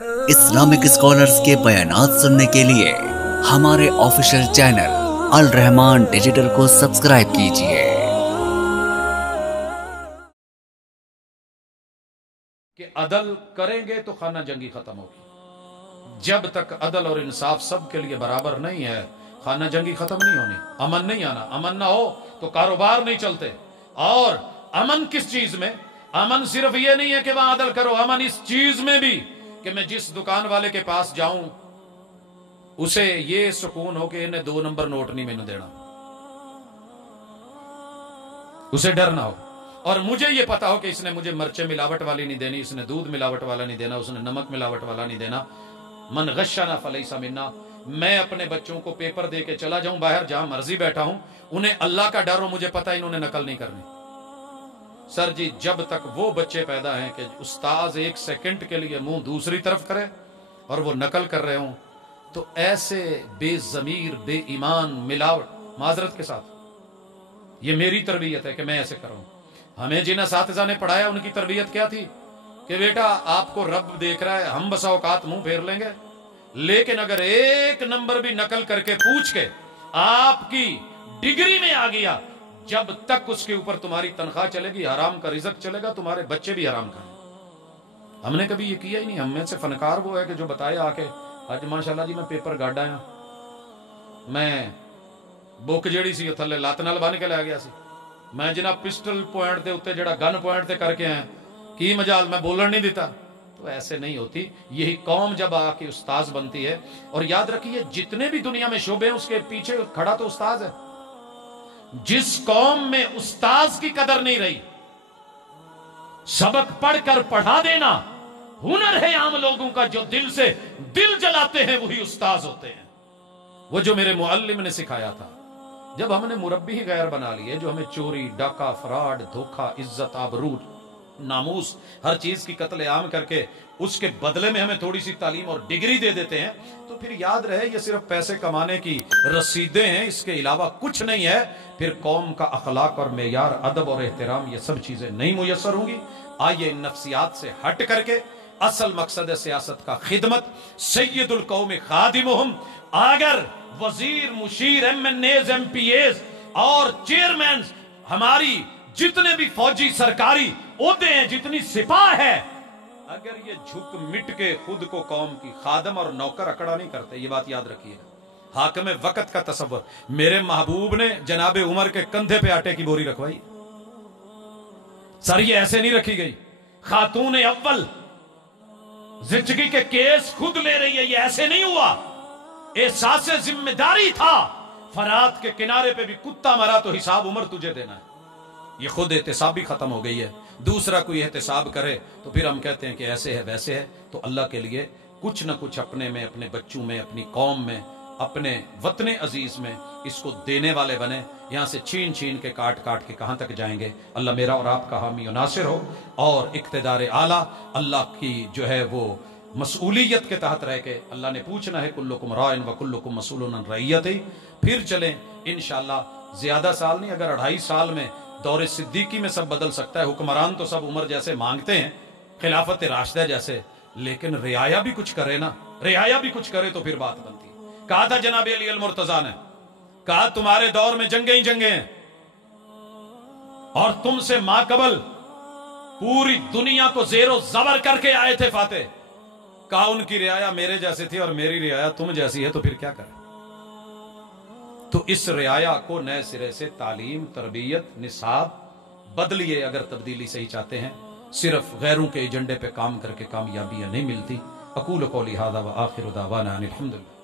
Islamic scholars के बयानात सुनने के लिए हमारे ऑफिशियल चैनल अल रहमान डिजिटल को सब्सक्राइब कीजिए। कि अदल करेंगे तो खाना जंगी खत्म होगी। जब तक अदल और इंसाफ सबके लिए बराबर नहीं है, खाना जंगी खत्म नहीं होनी, अमन नहीं आना। अमन ना हो तो कारोबार नहीं चलते। और अमन किस चीज में? अमन सिर्फ ये नहीं है कि वहां अदल करो, अमन इस चीज में भी कि मैं जिस दुकान वाले के पास जाऊं उसे ये सुकून हो कि इन्हें 2 नंबर नोट नहीं मैंने देना, उसे डर ना हो। और मुझे ये पता हो कि इसने मुझे मिर्चें मिलावट वाली नहीं देनी, इसने दूध मिलावट वाला नहीं देना, उसने नमक मिलावट वाला नहीं देना। मन गश्शाना फलैसा मिन्ना। मैं अपने बच्चों को पेपर दे के चला जाऊं बाहर, जहां मर्जी बैठा हूं, उन्हें अल्लाह का डर हो, मुझे पता है इन्होंने नकल नहीं करनी। सर जी, जब तक वो बच्चे पैदा हैं कि उस्ताज 1 सेकंड के लिए मुंह दूसरी तरफ करे और वो नकल कर रहे हों, तो ऐसे बेजमीर बेईमान मिलावट माजरत के साथ, ये मेरी तरबियत है कि मैं ऐसे कर रहा हूं। हमें जिन असातिज़ा ने पढ़ाया उनकी तरबियत क्या थी कि बेटा आपको रब देख रहा है, हम बसा औकात मुंह फेर लेंगे, लेकिन अगर 1 नंबर भी नकल करके पूछ के आपकी डिग्री में आ गया, जब तक उसके ऊपर तुम्हारी तनख्वाह चलेगी, हराम का रिज़्क चलेगा, तुम्हारे बच्चे भी हराम खाएं। हमने कभी ये किया ही नहीं। हम में से फनकार वो है कि जो बताए आके, आज माशाल्लाह जी मैं पेपर गाड़ा आया, मैं बुक जेड़ी सी थले लत नाल बन के लै गया सी, मैं जनाब पिस्टल पॉइंट के उत्ते जेड़ा गन पॉइंट ते करके आया, की मजाल मैं बोलन नहीं देता। तो ऐसे नहीं होती। यही कौम जब आके उस्ताज बनती है, और याद रखिए जितने भी दुनिया में शोबे हैं उसके पीछे खड़ा तो उस्ताज है। जिस कौम में उस्ताज की कदर नहीं रही, सबक पढ़कर पढ़ा देना हुनर है आम लोगों का, जो दिल से दिल जलाते हैं वही उस्ताज होते हैं। वो जो मेरे मुअल्लिम ने सिखाया था, जब हमने मुरब्बी ही गैर बना लिए, जो हमें चोरी डाका फ्रॉड धोखा इज्जत आबरू नामूस हर चीज की कत्ले आम करके उसके बदले में हमें थोड़ी सी तालीम और डिग्री दे देते हैं, तो फिर याद रहे ये सिर्फ पैसे कमाने की रसीदें हैं, इसके अलावा कुछ नहीं है। फिर कौम का अखलाक और मेयार अदब और एहतराम ये सब चीजें नहीं मुयस्सर होंगी। आइए इन नफ्सियात से हट करके असल मकसद सियासत का खिदमत, सैयदुल कौम खादिमुहुम। अगर वजीर मुशीर MNAs MPAs और चेयरमैन, हमारी जितने भी फौजी सरकारी ओहदे हैं, जितनी सिपाह है, अगर ये झुक मिट के खुद को कौम की खादम और नौकर अकड़ा नहीं करते, ये बात याद रखिए। हाकिम वक्त का तसव्वुर, मेरे महबूब ने जनाबे उमर के कंधे पे आटे की बोरी रखवाई। सर ये ऐसे नहीं रखी गई। खातून अव्वल जिंदगी के केस खुद ले रही है, ये ऐसे नहीं हुआ। एहसास जिम्मेदारी था। फरात के किनारे पे भी कुत्ता मरा तो हिसाब उमर तुझे देना है। ये खुद एहतिसाब भी खत्म हो गई है। दूसरा कोई एहतिसाब करे तो फिर हम कहते हैं कि ऐसे है वैसे है। तो अल्लाह के लिए कुछ ना कुछ अपने में, अपने बच्चों में, अपनी कौम में, अपने वतन अजीज में इसको देने वाले बने। यहाँ से छीन छीन के काट काट के कहाँ तक जाएंगे। अल्लाह मेरा और आपका हामी और नासिर हो, और इक्तदार आला अल्लाह की जो है वो मसूलियत के तहत रह के, अल्लाह ने पूछना है कुल्लुकुम राइन व कुल्लुकुम मसूलुन अन रइयति। फिर चलें इंशाअल्लाह। ज्यादा साल नहीं, अगर 2.5 साल में दौरे सिद्दीकी में सब बदल सकता है। हुक्मरान तो सब उमर जैसे मांगते हैं, खिलाफत राशिदा जैसे, लेकिन रियाया भी कुछ करे ना, रियाया भी कुछ करे तो फिर बात बनती है। कहा था जनाब अली अल मुर्तजा ने, कहा तुम्हारे दौर में जंगे ही जंगे हैं, और तुमसे माकबल पूरी दुनिया को जेरो जबर करके आए थे फातेह। कहा उनकी रियाया मेरे जैसे थी और मेरी रियाया तुम जैसी है, तो फिर क्या करें। तो इस रियाया को नए सिरे से तालीम तरबियत निसाब बदलिए, अगर तब्दीली सही चाहते हैं। सिर्फ गैरों के एजेंडे पे काम करके कामयाबियां नहीं मिलती। अकूल कौली हादा व आखिर दावाना अनिल हम्दुलिल्लाह।